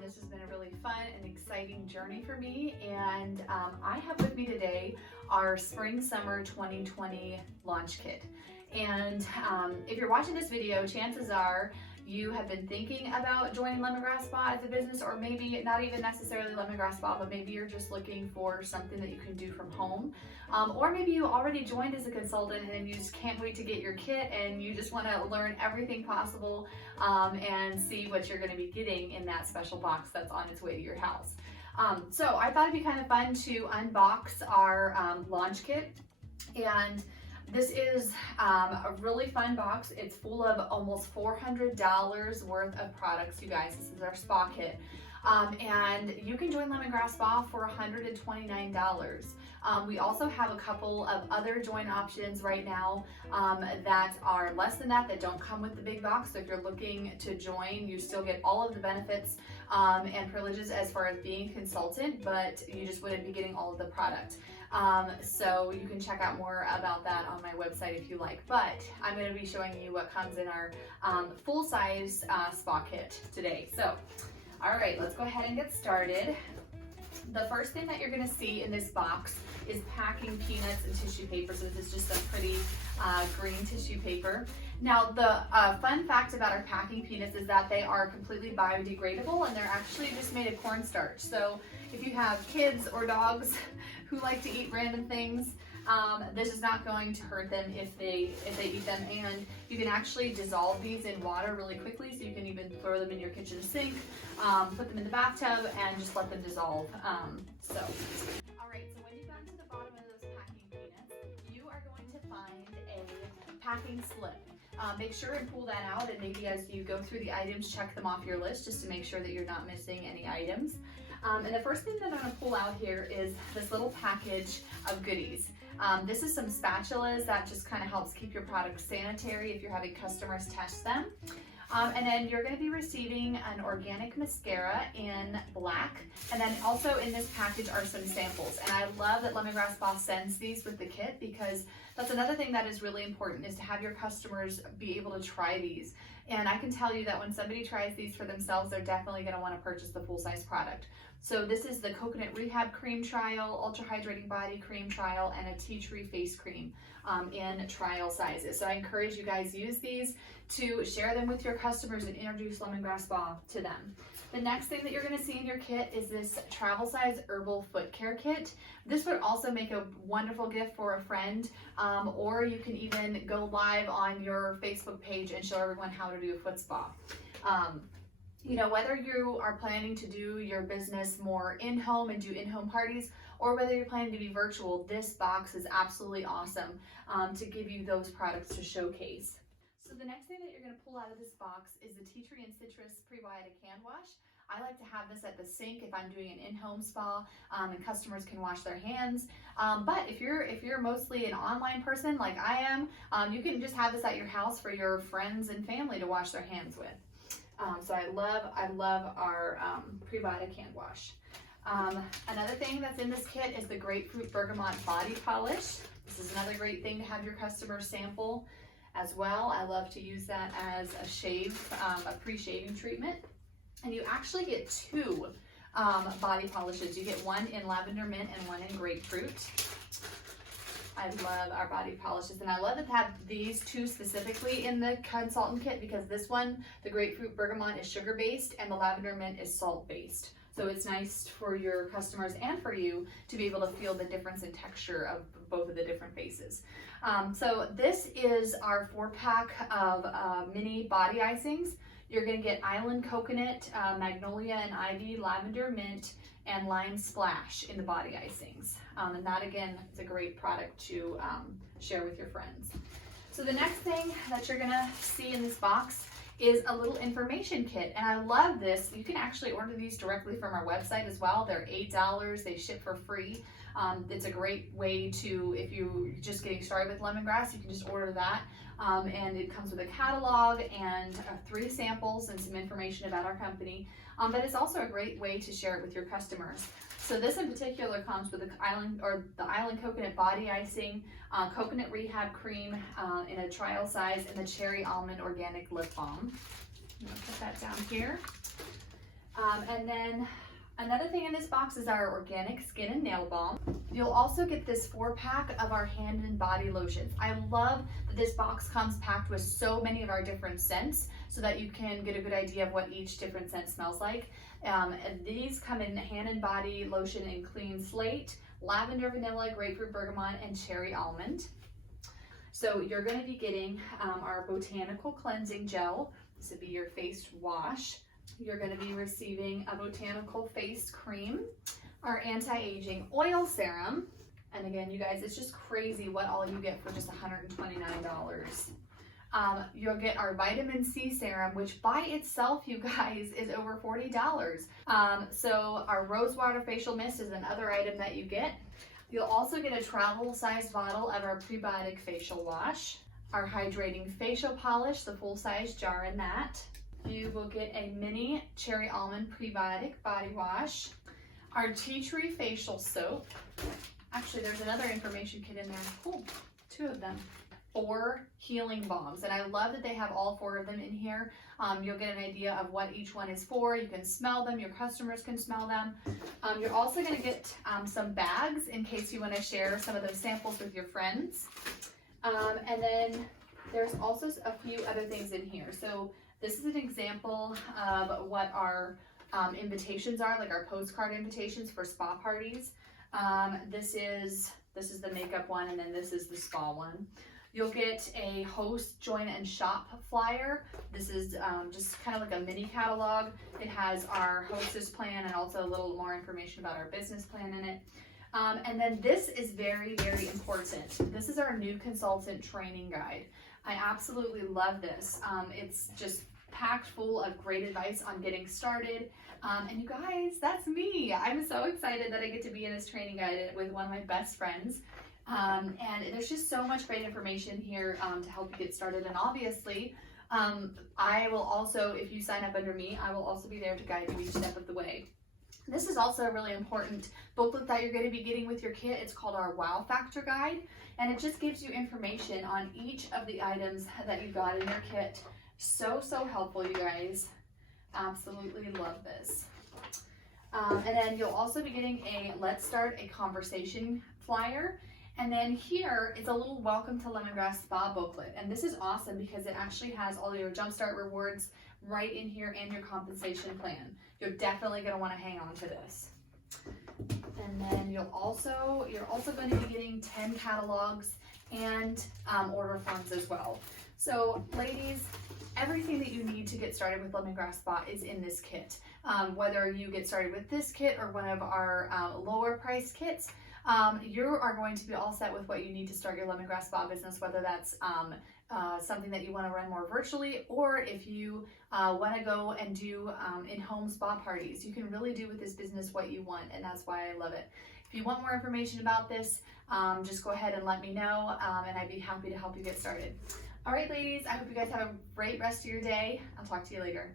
This has been a really fun and exciting journey for me, and I have with me today our Spring-Summer 2020 launch kit. And if you're watching this video, chances are you have been thinking about joining Lemongrass Spa as a business, or maybe not even necessarily Lemongrass Spa, but maybe you're just looking for something that you can do from home. Or maybe you already joined as a consultant and you just can't wait to get your kit and you just want to learn everything possible and see what you're going to be getting in that special box that's on its way to your house. So I thought it'd be kind of fun to unbox our launch kit. And this is a really fun box. It's full of almost $400 worth of products, you guys. This is our spa kit. And you can join Lemongrass Spa for $129. We also have a couple of other join options right now that are less than that don't come with the big box. So if you're looking to join, you still get all of the benefits and privileges as far as being a consultant, but you just wouldn't be getting all of the product. So you can check out more about that on my website if you like, but I'm going to be showing you what comes in our full-size spa kit today. So, all right, let's go ahead and get started. The first thing that you're going to see in this box is packing peanuts and tissue paper. So this is just some pretty green tissue paper. Now, the fun fact about our packing peanuts is that they are completely biodegradable, and they're actually just made of cornstarch. So if you have kids or dogs who like to eat random things, this is not going to hurt them if they eat them. And you can actually dissolve these in water really quickly, so you can even throw them in your kitchen sink, put them in the bathtub, and just let them dissolve. All right, so when you come to the bottom of those packing peanuts, you are going to find a packing slip. Make sure and pull that out, and maybe as you go through the items, check them off your list just to make sure that you're not missing any items. And the first thing that I'm going to pull out here is this little package of goodies. This is some spatulas that just kind of helps keep your products sanitary if you're having customers test them. And then you're going to be receiving an organic mascara in black. And then also in this package are some samples. And I love that Lemongrass Spa sends these with the kit, because that's another thing that is really important, is to have your customers be able to try these. And I can tell you that when somebody tries these for themselves, they're definitely going to want to purchase the full-size product. So this is the Coconut Rehab Cream Trial, Ultra Hydrating Body Cream Trial, and a Tea Tree Face Cream in trial sizes. So I encourage you guys use these to share them with your customers and introduce Lemongrass Spa to them. The next thing that you're going to see in your kit is this travel size Herbal foot care kit. This would also make a wonderful gift for a friend, or you can even go live on your Facebook page and show everyone how to do a foot spa. You know, whether you are planning to do your business more in-home and do in-home parties, or whether you're planning to be virtual, this box is absolutely awesome to give you those products to showcase. So the next thing that you're going to pull out of this box is the Tea Tree and Citrus Prebiotic Hand Wash. I like to have this at the sink if I'm doing an in-home spa and customers can wash their hands. But if you're mostly an online person like I am, you can just have this at your house for your friends and family to wash their hands with. So I love our Prebiotic hand wash. Another thing that's in this kit is the Grapefruit Bergamot Body Polish. This is another great thing to have your customers sample as well. I love to use that as a shave, a pre-shaving treatment. And you actually get two body polishes. You get one in lavender mint and one in grapefruit. I love our body polishes, and I love to have these two specifically in the consultant kit, because this one, the Grapefruit Bergamot, is sugar-based and the lavender mint is salt-based. So it's nice for your customers and for you to be able to feel the difference in texture of both of the different faces. So this is our 4-pack of mini body icings. You're going to get Island Coconut, Magnolia and Ivy, Lavender Mint, and Lime Splash in the body icings. And that, again, is a great product to share with your friends. So the next thing that you're going to see in this box is a little information kit. And I love this. You can actually order these directly from our website as well. They're $8. They ship for free. It's a great way to, if you're just getting started with lemongrass, you can just order that. And it comes with a catalog and 3 samples and some information about our company. But it's also a great way to share it with your customers. So this in particular comes with the Island Coconut Body Icing, Coconut Rehab Cream in a trial size, and the Cherry Almond Organic Lip Balm. I'm gonna put that down here. And then another thing in this box is our organic skin and nail balm. You'll also get this 4-pack of our hand and body lotions. I love that this box comes packed with so many of our different scents so that you can get a good idea of what each different scent smells like. And these come in hand and body lotion in clean slate, lavender, vanilla, grapefruit, bergamot, and cherry almond. So you're going to be getting our botanical cleansing gel. This would be your face wash. You're going to be receiving a botanical face cream, our anti-aging oil serum. And again, you guys, it's just crazy what all you get for just $129. You'll get our vitamin C serum, which by itself, you guys, is over $40. So our rose water facial mist is another item that you get. You'll also get a travel-sized bottle of our Prebiotic facial wash, our hydrating facial polish, the full-size jar in that. You will get a mini cherry almond Prebiotic body wash, our tea tree facial soap. Actually, there's another information kit in there. Cool, 2 of them. 4 healing balms, and I love that they have all 4 of them in here. You'll get an idea of what each one is for. You can smell them, your customers can smell them. You're also going to get some bags in case you want to share some of those samples with your friends. And then there's also a few other things in here. So this is an example of what our invitations are, like our postcard invitations for spa parties. This is the makeup one, and then this is the spa one. You'll get a host, join, and shop flyer. This is just kind of like a mini catalog. It has our hostess plan and also a little more information about our business plan in it. And then this is very, very important. This is our new consultant training guide. I absolutely love this. It's just packed full of great advice on getting started. And you guys, that's me. I'm so excited that I get to be in this training guide with one of my best friends. And there's just so much great information here to help you get started. And obviously, I will also, if you sign up under me, I will also be there to guide you each step of the way. This is also a really important booklet that you're going to be getting with your kit. It's called our Wow Factor Guide, and it just gives you information on each of the items that you got in your kit. So helpful, you guys. Absolutely love this. And then you'll also be getting a Let's Start a Conversation flyer. And then here is a little Welcome to Lemongrass Spa booklet. And this is awesome because it actually has all your Jumpstart rewards right in here and your compensation plan. You're definitely going to want to hang on to this. And then you're also going to be getting 10 catalogs and order forms as well. So ladies, everything that you need to get started with Lemongrass Spa is in this kit. Whether you get started with this kit or one of our lower price kits, you are going to be all set with what you need to start your Lemongrass Spa business, whether that's something that you want to run more virtually, or if you want to go and do in-home spa parties. You can really do with this business what you want, and that's why I love it. If you want more information about this, just go ahead and let me know, and I'd be happy to help you get started. All right, ladies, I hope you guys have a great rest of your day. I'll talk to you later.